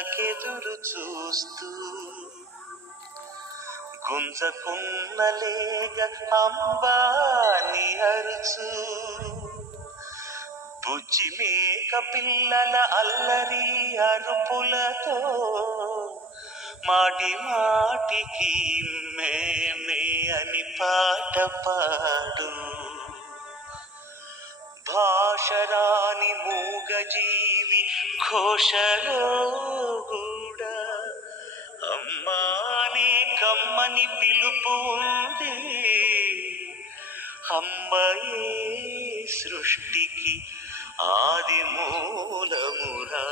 కలకెదురు చూస్తూ గుంజకున్నలేగ అంబాని అరుచు బుజ్జి మేక పిల్లల అల్లరి అరుపులతో మాటి మాటికి మేమే అని పాట పాడు భాషరాని మూగజీవి ఘోషలో కూడా అమ్మానే కమ్మని పిలుపు ఉంది. అమ్మయే సృష్టికి ఆది మూలమురా.